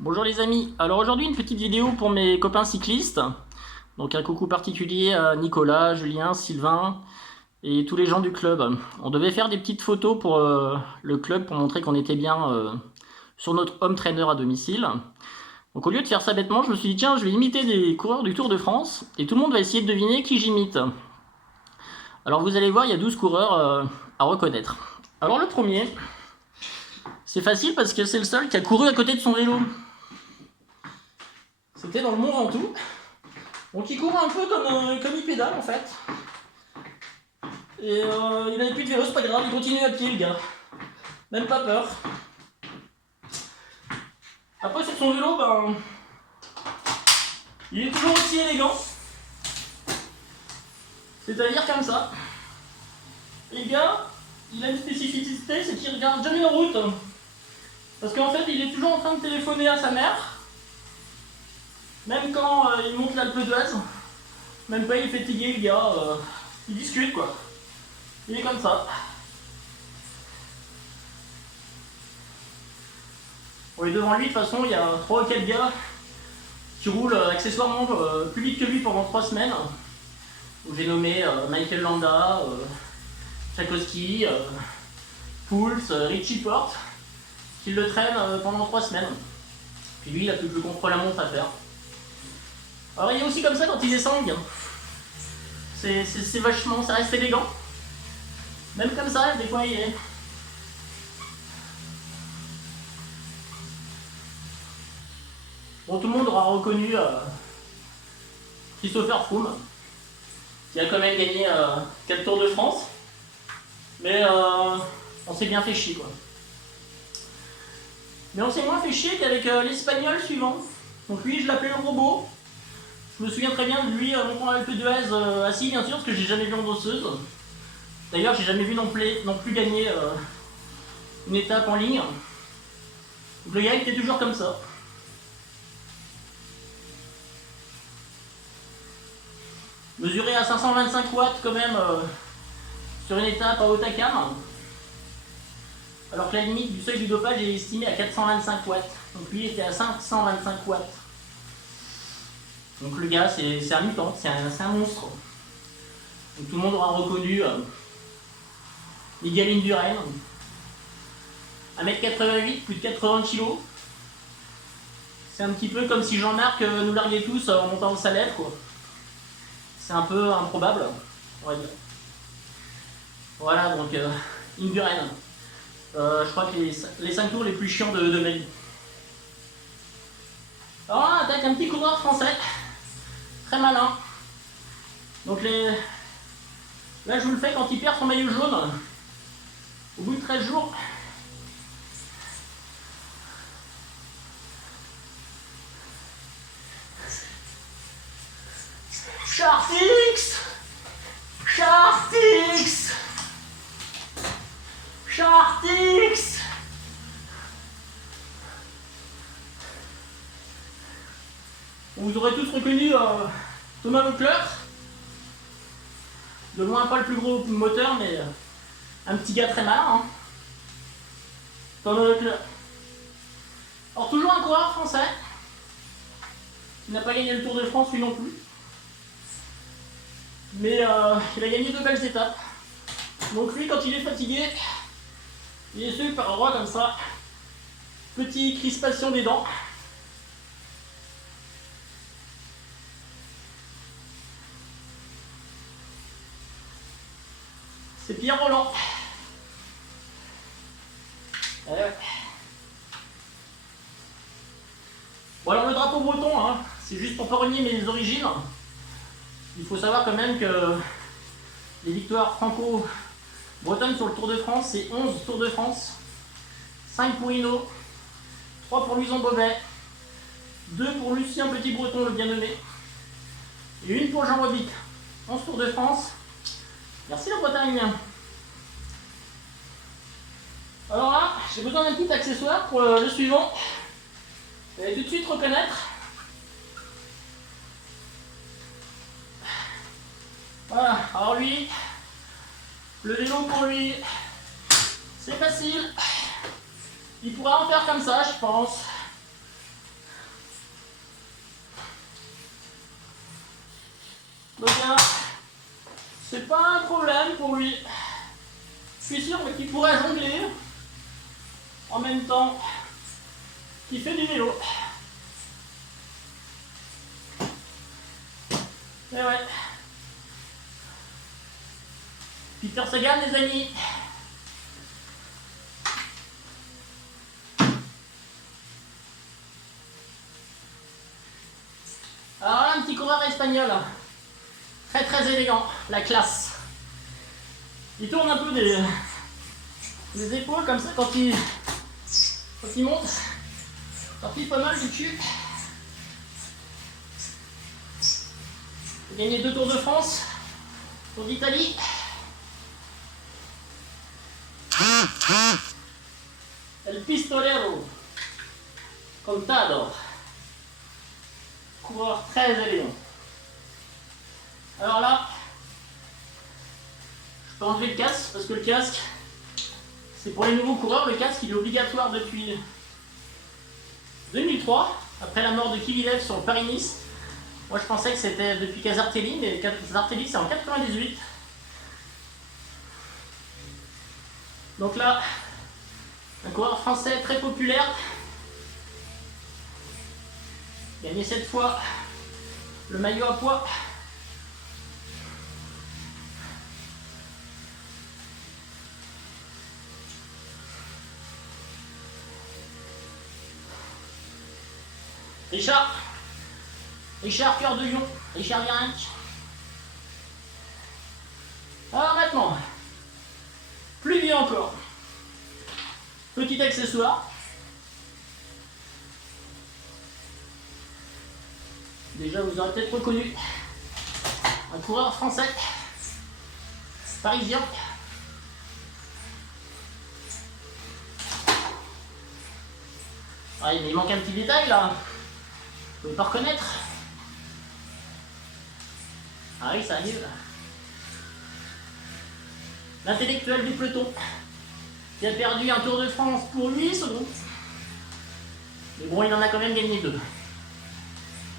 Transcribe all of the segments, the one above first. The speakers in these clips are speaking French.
Bonjour les amis, alors aujourd'hui une petite vidéo pour mes copains cyclistes. Donc un coucou particulier à Nicolas, Julien, Sylvain et tous les gens du club. On devait faire des petites photos pour le club pour montrer qu'on était bien sur notre home trainer à domicile. Donc au lieu de faire ça bêtement, je me suis dit tiens, je vais imiter des coureurs du Tour de France et tout le monde va essayer de deviner qui j'imite. Alors vous allez voir, il y a 12 coureurs à reconnaître. Alors le premier, c'est facile parce que c'est le seul qui a couru à côté de son vélo. C'était dans le Mont Ventoux. Donc il court un peu comme il pédale en fait. Et il avait plus de vélo, c'est pas grave, il continue à pied le gars. Même pas peur. Après sur son vélo, il est toujours aussi élégant. C'est-à-dire comme ça. Et le gars, il a une spécificité, c'est qu'il regarde jamais en route. Parce qu'en fait, il est toujours en train de téléphoner à sa mère. Même quand il monte l'Alpe d'Huez. Même pas il est fatigué le gars. Il discute quoi. Il est comme ça. Bon, et devant lui, de toute façon, il y a 3 ou 4 gars qui roulent accessoirement plus vite que lui pendant 3 semaines. Donc j'ai nommé Michael Landa, Tchaikovsky, Pouls, Richie Porte, qui le traînent pendant 3 semaines. Puis lui, il a plus que le contre-la-montre à faire. Alors il est aussi comme ça quand il descend. C'est vachement, ça reste élégant. Même comme ça, des fois il est... Bon, tout le monde aura reconnu Christopher Froome, qui a quand même gagné 4 Tours de France. Mais on s'est bien fait chier quoi. Mais on s'est moins fait chier qu'avec l'Espagnol suivant. Donc lui, je l'appelais le robot. Je me souviens très bien de lui montant l'Alpe d'Huez assis, bien sûr, parce que j'ai jamais vu en dosseuse. D'ailleurs, j'ai jamais vu non plus gagner une étape en ligne. Donc le gars, il était toujours comme ça. Mesuré à 525 watts quand même sur une étape à Hautacam. Alors que la limite du seuil du dopage est estimée à 425 watts. Donc lui, il était à 525 watts. Donc le gars, c'est un mutant, c'est un monstre. Donc tout le monde aura reconnu Miguel Indurain. 1m88, plus de 80 kg. C'est un petit peu comme si Jean-Marc nous larguait tous en montant le Salève, quoi. C'est un peu improbable, on va dire. Voilà, donc Indurain. Je crois que les 5 tours les plus chiants de ma vie. Alors là, on attaque un petit coureur français. Très malin. Donc là, je vous le fais quand il perd son maillot jaune. Au bout de 13 jours. Chartix, Chartix, Chartix. Vous aurez tous reconnu Thomas Leclerc. De loin pas le plus gros moteur, mais un petit gars très malin. Hein. Thomas Leclerc. Alors toujours un coureur français. Qui n'a pas gagné le Tour de France lui non plus. Mais il a gagné 2 belles étapes. Donc lui, quand il est fatigué, il est suivi par un roi comme ça. Petite crispation des dents. C'est Pierre Roland. Bon alors le drapeau breton, hein, c'est juste pour pas renier mes origines. Il faut savoir quand même que les victoires franco-bretonnes sur le Tour de France, c'est 11 Tours de France. 5 pour Hinault, 3 pour Louison Bobet, 2 pour Lucien Petit-Breton, le bien nommé, et 1 pour Jean Robic. 11 Tours de France. Merci la Bretagne. Alors là, j'ai besoin d'un petit accessoire pour le suivant. Vous allez tout de suite reconnaître. Voilà, alors lui, le vélo pour lui, c'est facile. Il pourra en faire comme ça, je pense. Donc hein, c'est pas un problème pour lui. Je suis sûr qu'il pourrait jongler en même temps qu'il fait du vélo. Et ouais. Peter Sagan, les amis. Alors là, un petit coureur espagnol. Très très élégant, la classe. Il tourne un peu des épaules comme ça quand il monte. Ça plie pas mal du cul. Il a gagné 2 Tours de France, Tour d'Italie. El Pistolero Contador. Coureur très élégant. Alors là, je peux enlever le casque parce que le casque, c'est pour les nouveaux coureurs. Le casque il est obligatoire depuis 2003, après la mort de Kivilev sur Paris-Nice. Moi je pensais que c'était depuis Casartelli, mais Casartelli c'est en 98. Donc là, un coureur français très populaire, gagné 7 fois le maillot à poids. Richard Cœur de Lion, Richard Virenque. Alors maintenant, plus vieux encore, petit accessoire. Déjà vous aurez peut-être reconnu un coureur français, parisien. Ah, mais il manque un petit détail là. Vous pouvez pas reconnaître. Ah oui, ça arrive. L'intellectuel du peloton qui a perdu un Tour de France pour 8 secondes. Mais bon, il en a quand même gagné 2.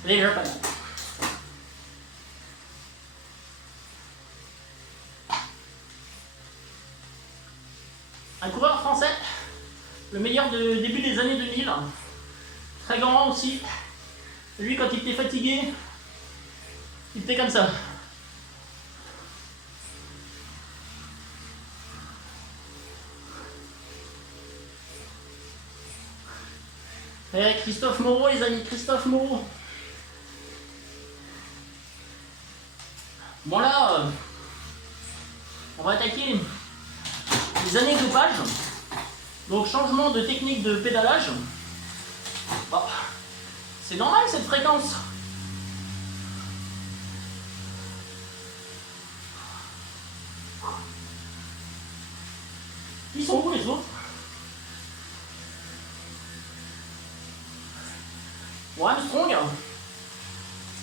C'est déjà pas mal. Un coureur français, le meilleur de début des années 2000. Très grand aussi. Lui, quand il était fatigué, il était comme ça. Et Christophe Moreau, les amis, Christophe Moreau. Bon là, on va attaquer les années dopage. Donc changement de technique de pédalage. Bon, c'est normal cette fréquence. Ils sont où les autres? Bon, Armstrong,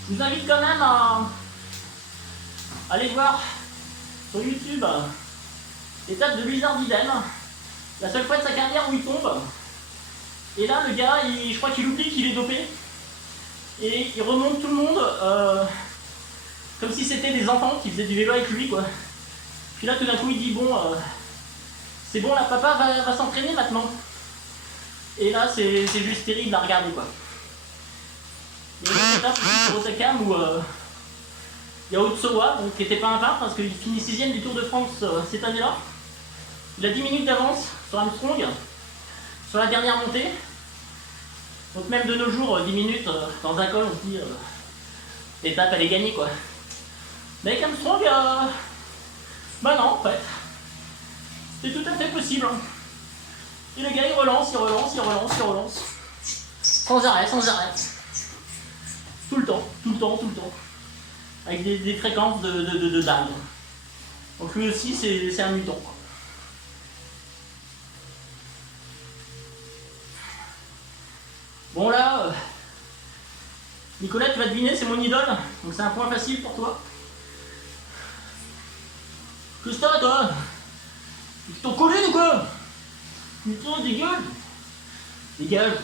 je vous invite quand même à aller voir sur YouTube l'étape de Blizzard Eden, la seule fois de sa carrière où il tombe. Et là, le gars, je crois qu'il oublie qu'il est dopé. Et il remonte tout le monde comme si c'était des enfants qui faisaient du vélo avec lui, quoi. Puis là, tout d'un coup, il dit bon, c'est bon, la papa va s'entraîner maintenant. Et là, c'est juste terrible à regarder, quoi. Il y a une étape aussi sur Otakam où il y a Otsoa, donc, qui n'était pas un peintre parce qu'il finit 6ème du Tour de France cette année-là. Il a 10 minutes d'avance sur Armstrong sur la dernière montée. Donc même de nos jours, 10 minutes dans un col, on se dit l'étape elle est gagnée, quoi. Mais avec Armstrong, bah non en fait. C'est tout à fait possible. Hein. Et le gars il relance, il relance, il relance, il relance. Sans arrêt, sans arrêt. Tout le temps, tout le temps, tout le temps. Avec des fréquences de dingue. Donc lui aussi c'est un mutant. Bon là, Nicolas, tu vas deviner, c'est mon idole, donc c'est un point facile pour toi. Qu'est-ce que t'as, toi? Ils t'ont collé ou quoi? Putain, dégage! Dégage!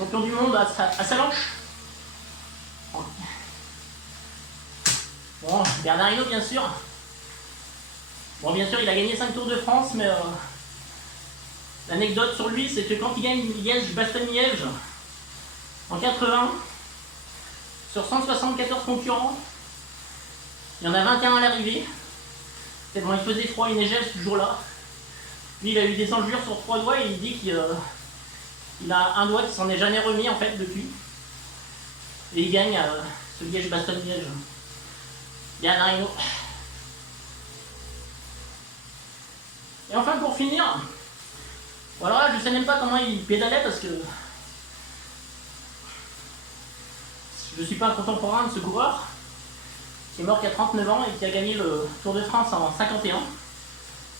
champion du monde à Salanches. Bon, Bernard Hinault, bien sûr. Bon, bien sûr, il a gagné 5 Tours de France, mais l'anecdote sur lui, c'est que quand il gagne Liège-Bastogne-Liège en 80, sur 174 concurrents, il y en a 21 à l'arrivée. Tellement il faisait froid, il neigeait ce jour-là. Lui, il a eu des engelures sur 3 doigts et il dit qu'il a un doigt qui s'en est jamais remis en fait depuis. Et il gagne ce Liège-Bastogne-Liège. Bernard Hinault. Et enfin, pour finir, voilà, je sais même pas comment il pédalait parce que je suis pas un contemporain de ce coureur qui est mort qu'à 39 ans et qui a gagné le Tour de France en 51,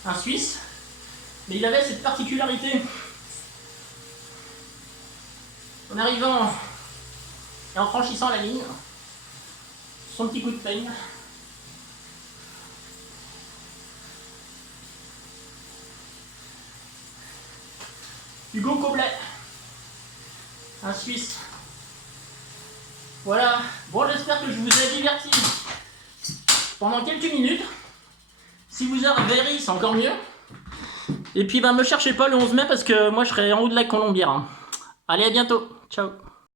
un Suisse. Mais il avait cette particularité. En arrivant et en franchissant la ligne, son petit coup de peigne. Hugo Coblet, un Suisse. Voilà, bon, j'espère que je vous ai diverti pendant quelques minutes. Si vous avez c'est encore mieux. Et puis me cherchez pas le 11 mai parce que moi je serai en haut de la Colombière. Allez, à bientôt, ciao.